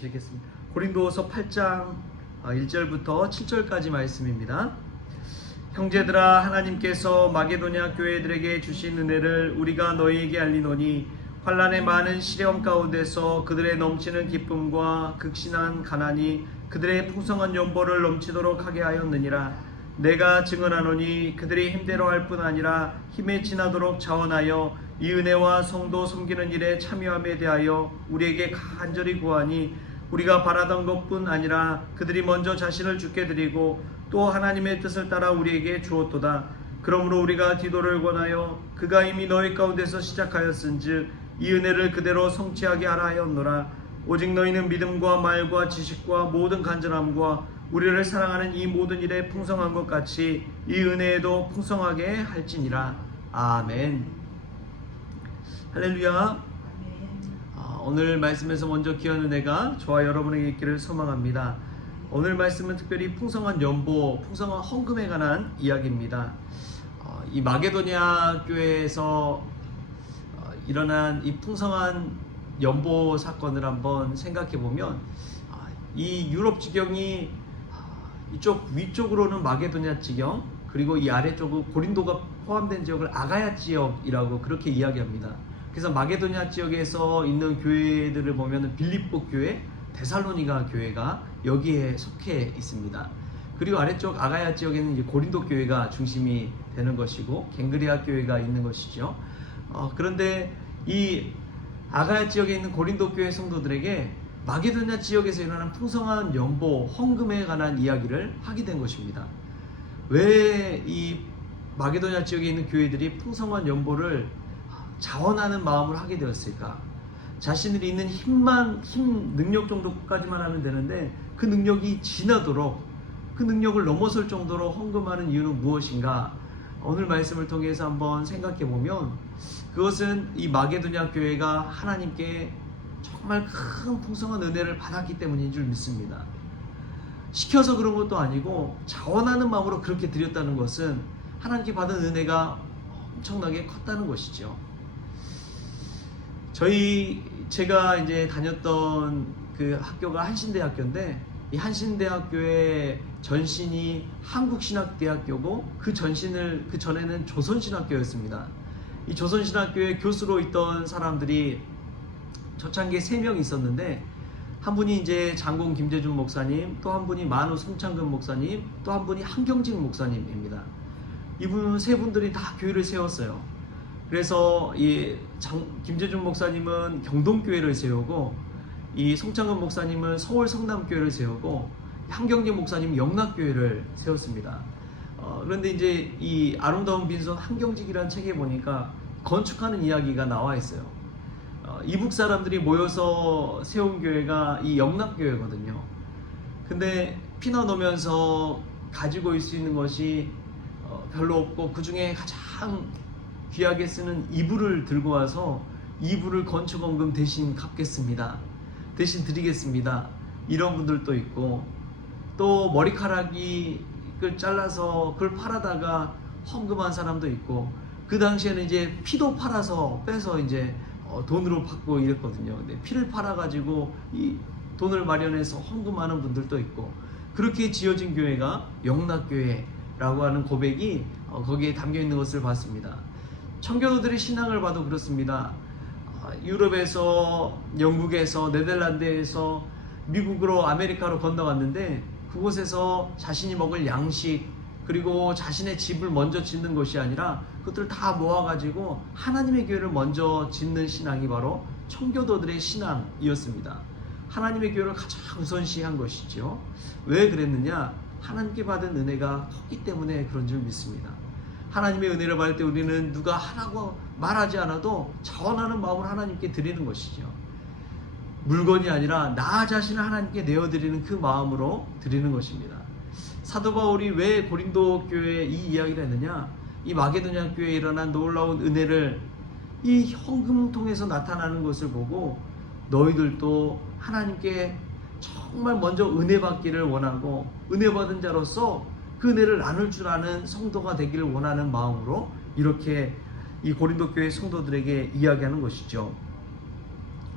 드리겠습니다. 고린도후서 8장 1절부터 7절까지 말씀입니다. 형제들아, 하나님께서 마게도냐 교회들에게 주신 은혜를 우리가 너희에게 알리노니 환난의 많은 시험 가운데서 그들의 넘치는 기쁨과 극신한 가난이 그들의 풍성한 연보를 넘치도록 하게 하였느니라. 내가 증언하노니 그들이 힘대로할 뿐 아니라 힘에 지나도록 자원하여 이 은혜와 성도 섬기는 일에 참여함에 대하여 우리에게 간절히 구하니 우리가 바라던 것뿐 아니라 그들이 먼저 자신을 주께 드리고 또 하나님의 뜻을 따라 우리에게 주었도다. 그러므로 우리가 디도를 권하여 그가 이미 너희 가운데서 시작하였은즉 이 은혜를 그대로 성취하게 하라 하였노라. 오직 너희는 믿음과 말과 지식과 모든 간절함과 우리를 사랑하는 이 모든 일에 풍성한 것 같이 이 은혜에도 풍성하게 할지니라. 아멘. 할렐루야. 오늘 말씀에서 먼저 귀한 은혜가 저와 여러분에게 있기를 소망합니다. 오늘 말씀은 특별히 풍성한 연보, 풍성한 헌금에 관한 이야기입니다. 이 마게도냐 교회에서 일어난 이 풍성한 연보 사건을 한번 생각해 보면 이 유럽 지경이 이쪽 위쪽으로는 마게도냐 지경, 그리고 이 아래쪽은 고린도가 포함된 지역을 아가야 지역이라고 그렇게 이야기합니다. 그래서 마게도냐 지역에서 있는 교회들을 보면 빌립보 교회, 데살로니가 교회가 여기에 속해 있습니다. 그리고 아래쪽 아가야 지역에는 이제 고린도 교회가 중심이 되는 것이고 갱그리아 교회가 있는 것이죠. 그런데 이 아가야 지역에 있는 고린도 교회 성도들에게 마게도냐 지역에서 일어난 풍성한 연보, 헌금에 관한 이야기를 하게 된 것입니다. 왜 이 마게도냐 지역에 있는 교회들이 풍성한 연보를 자원하는 마음을 하게 되었을까? 자신들이 있는 힘 능력 정도까지만 하면 되는데 그 능력이 지나도록, 그 능력을 넘어설 정도로 헌금하는 이유는 무엇인가? 오늘 말씀을 통해서 한번 생각해 보면 그것은 이 마게도냐 교회가 하나님께 정말 큰 풍성한 은혜를 받았기 때문인 줄 믿습니다. 시켜서 그런 것도 아니고 자원하는 마음으로 그렇게 드렸다는 것은 하나님께 받은 은혜가 엄청나게 컸다는 것이죠. 제가 이제 다녔던 그 학교가 한신대학교인데 이 한신대학교의 전신이 한국신학대학교고 그 전에는 조선신학교였습니다. 이 조선신학교의 교수로 있던 사람들이 초창기에 3명 있었는데 한 분이 이제 장공 김재준 목사님, 또 한 분이 만우 송창근 목사님, 또 한 분이 한경직 목사님입니다. 이분 3분들이 다 교회를 세웠어요. 그래서 이 김재준 목사님은 경동교회를 세우고 이 송창근 목사님은 서울 성남교회를 세우고 한경직 목사님은 영락교회를 세웠습니다. 그런데 이제 이 아름다운 빈손 한경직이라는 책에 보니까 건축하는 이야기가 나와 있어요. 이북 사람들이 모여서 세운 교회가 이 영락교회거든요. 근데 피난 오면서 가지고 있을 수 있는 것이 별로 없고 그 중에 가장 귀하게 쓰는 이불을 들고 와서 이불을 건축원금 대신 갚겠습니다. 대신 드리겠습니다. 이런 분들도 있고 또 머리카락을 잘라서 그걸 팔아다가 헌금한 사람도 있고 그 당시에는 이제 피도 팔아서 빼서 이제 돈으로 받고 이랬거든요. 근데 피를 팔아가지고 이 돈을 마련해서 헌금하는 분들도 있고 그렇게 지어진 교회가 영락교회라고 하는 고백이 거기에 담겨 있는 것을 봤습니다. 청교도들의 신앙을 봐도 그렇습니다. 유럽에서, 영국에서, 네덜란드에서 미국으로, 아메리카로 건너갔는데 그곳에서 자신이 먹을 양식 그리고 자신의 집을 먼저 짓는 것이 아니라 그것들을 다 모아가지고 하나님의 교회를 먼저 짓는 신앙이 바로 청교도들의 신앙이었습니다. 하나님의 교회를 가장 우선시한 것이죠. 왜 그랬느냐? 하나님께 받은 은혜가 컸기 때문에 그런 줄 믿습니다. 하나님의 은혜를 받을 때 우리는 누가 하라고 말하지 않아도 자원하는 마음을 하나님께 드리는 것이죠. 물건이 아니라 나 자신을 하나님께 내어드리는 그 마음으로 드리는 것입니다. 사도 바울이 왜 고린도 교회에 이 이야기를 했느냐? 이 마게도냐 교회에 일어난 놀라운 은혜를 이 헌금 통해서 나타나는 것을 보고 너희들도 하나님께 정말 먼저 은혜 받기를 원하고 은혜 받은 자로서 그 은혜를 나눌 줄 아는 성도가 되기를 원하는 마음으로 이렇게 이 고린도 교회 성도들에게 이야기하는 것이죠.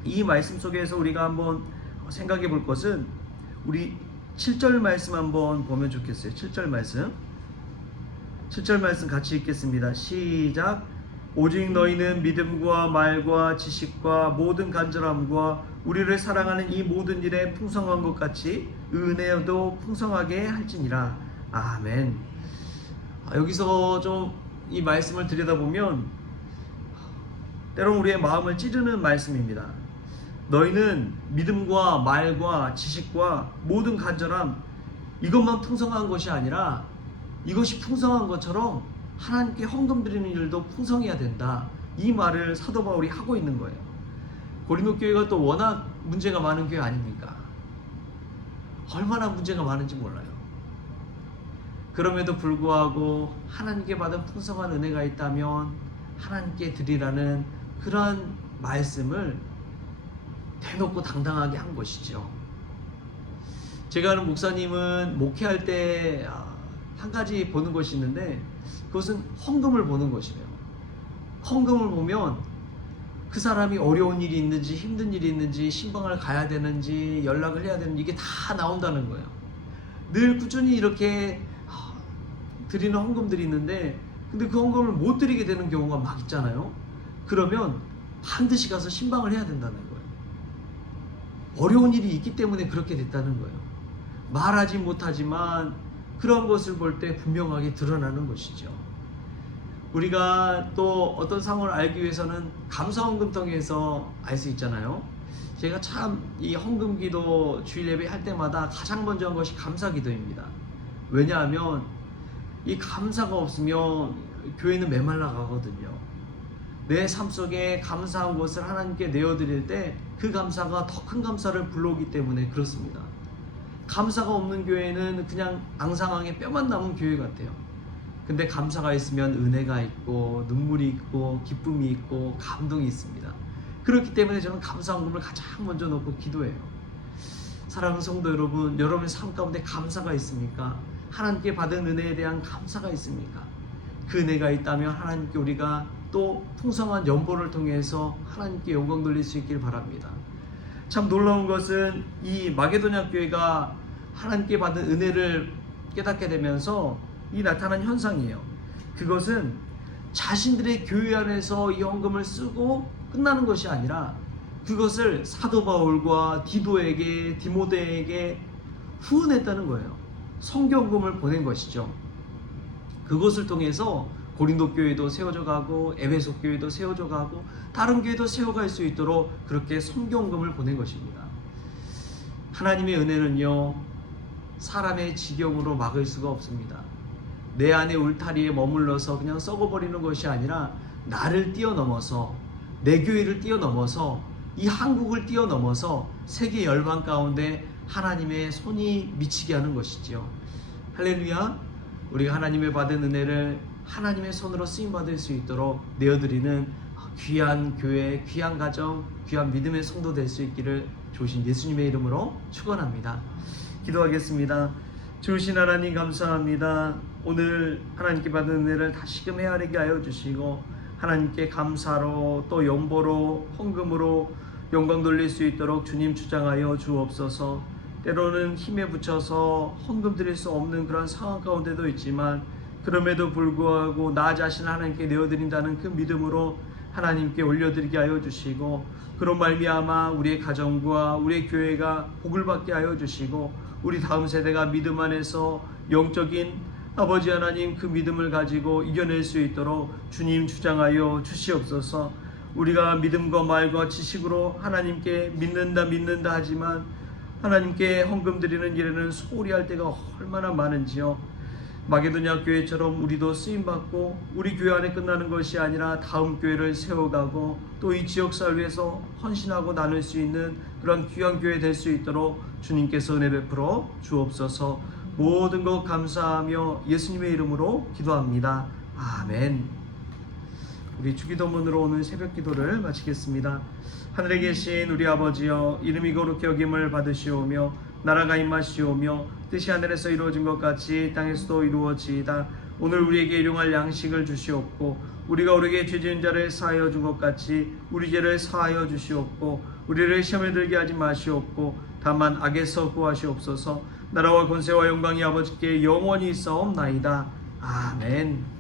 이 말씀 속에서 우리가 한번 생각해 볼 것은 우리 7절 말씀 한번 보면 좋겠어요. 7절 말씀. 7절 말씀 같이 읽겠습니다. 시작. 오직 너희는 믿음과 말과 지식과 모든 간절함과 우리를 사랑하는 이 모든 일에 풍성한 것 같이 은혜도 풍성하게 할지니라. 아멘. 여기서 좀 이 말씀을 들여다보면 때론 우리의 마음을 찌르는 말씀입니다. 너희는 믿음과 말과 지식과 모든 간절함, 이것만 풍성한 것이 아니라 이것이 풍성한 것처럼 하나님께 헌금 드리는 일도 풍성해야 된다. 이 말을 사도 바울이 하고 있는 거예요. 고린도 교회가 또 워낙 문제가 많은 교회 아닙니까? 얼마나 문제가 많은지 몰라요. 그럼에도 불구하고 하나님께 받은 풍성한 은혜가 있다면 하나님께 드리라는 그러한 말씀을 대놓고 당당하게 한 것이죠. 제가 아는 목사님은 목회할 때 한 가지 보는 것이 있는데 그것은 헌금을 보는 것이에요. 헌금을 보면 그 사람이 어려운 일이 있는지 힘든 일이 있는지 신방을 가야 되는지 연락을 해야 되는지 이게 다 나온다는 거예요. 늘 꾸준히 이렇게 드리는 헌금들이 있는데 근데 그 헌금을 못 드리게 되는 경우가 막 있잖아요. 그러면 반드시 가서 신방을 해야 된다는 거예요. 어려운 일이 있기 때문에 그렇게 됐다는 거예요. 말하지 못하지만 그런 것을 볼 때 분명하게 드러나는 것이죠. 우리가 또 어떤 상황을 알기 위해서는 감사헌금 통해서 알 수 있잖아요. 제가 참 이 헌금기도 주일 예배 할 때마다 가장 먼저 한 것이 감사기도입니다. 왜냐하면 이 감사가 없으면 교회는 메말라 가거든요. 내 삶 속에 감사한 것을 하나님께 내어드릴 때 그 감사가 더 큰 감사를 불러오기 때문에 그렇습니다. 감사가 없는 교회는 그냥 앙상하게 뼈만 남은 교회 같아요. 근데 감사가 있으면 은혜가 있고 눈물이 있고 기쁨이 있고 감동이 있습니다. 그렇기 때문에 저는 감사헌금을 가장 먼저 놓고 기도해요. 사랑하는 성도 여러분, 여러분의 삶 가운데 감사가 있습니까? 하나님께 받은 은혜에 대한 감사가 있습니까? 그 은혜가 있다면 하나님께 우리가 또 풍성한 연보를 통해서 하나님께 영광 돌릴 수 있길 바랍니다. 참 놀라운 것은 이 마게도냐 교회가 하나님께 받은 은혜를 깨닫게 되면서 이 나타난 현상이에요. 그것은 자신들의 교회 안에서 이 헌금을 쓰고 끝나는 것이 아니라 그것을 사도 바울과 디도에게 디모데에게 후원했다는 거예요. 성경금을 보낸 것이죠. 그것을 통해서 고린도 교회도 세워져 가고 에베소 교회도 세워져 가고 다른 교회도 세워갈 수 있도록 그렇게 성경금을 보낸 것입니다. 하나님의 은혜는요, 사람의 지경으로 막을 수가 없습니다. 내 안의 울타리에 머물러서 그냥 썩어버리는 것이 아니라 나를 뛰어넘어서 내 교회를 뛰어넘어서 이 한국을 뛰어넘어서 세계 열방 가운데 하나님의 손이 미치게 하는 것이지요. 할렐루야. 우리가 하나님의 받은 은혜를 하나님의 손으로 쓰임받을 수 있도록 내어드리는 귀한 교회, 귀한 가정, 귀한 믿음의 성도 될 수 있기를 주신 예수님의 이름으로 축원합니다. 기도하겠습니다. 주신 하나님 감사합니다. 오늘 하나님께 받은 은혜를 다시금 헤아리게 하여 주시고 하나님께 감사로 또 연보로 헌금으로 영광 돌릴 수 있도록 주님 주장하여 주옵소서. 때로는 힘에 부쳐서 헌금 드릴 수 없는 그런 상황 가운데도 있지만 그럼에도 불구하고 나 자신을 하나님께 내어드린다는 그 믿음으로 하나님께 올려드리게 하여 주시고 그런 말미암아 우리의 가정과 우리의 교회가 복을 받게 하여 주시고 우리 다음 세대가 믿음 안에서 영적인 아버지 하나님 그 믿음을 가지고 이겨낼 수 있도록 주님 주장하여 주시옵소서. 우리가 믿음과 말과 지식으로 하나님께 믿는다 하지만 하나님께 헌금 드리는 일에는 소홀히 할 때가 얼마나 많은지요. 마게도냐 교회처럼 우리도 쓰임받고 우리 교회 안에 끝나는 것이 아니라 다음 교회를 세워가고 또 이 지역사를 위해서 헌신하고 나눌 수 있는 그런 귀한 교회 될 수 있도록 주님께서 은혜 베풀어 주옵소서. 모든 것 감사하며 예수님의 이름으로 기도합니다. 아멘. 우리 주기도문으로 오늘 새벽 기도를 마치겠습니다. 하늘에 계신 우리 아버지여, 이름이 거룩히 여김을 받으시오며 나라가 임하시오며 뜻이 하늘에서 이루어진 것 같이 땅에서도 이루어지이다. 오늘 우리에게 일용할 양식을 주시옵고 우리가 우리에게 죄 지은 자를 사하여 준 것 같이 우리 죄를 사하여 주시옵고 우리를 시험에 들게 하지 마시옵고 다만 악에서 구하시옵소서. 나라와 권세와 영광이 아버지께 영원히 있사옵나이다. 아멘.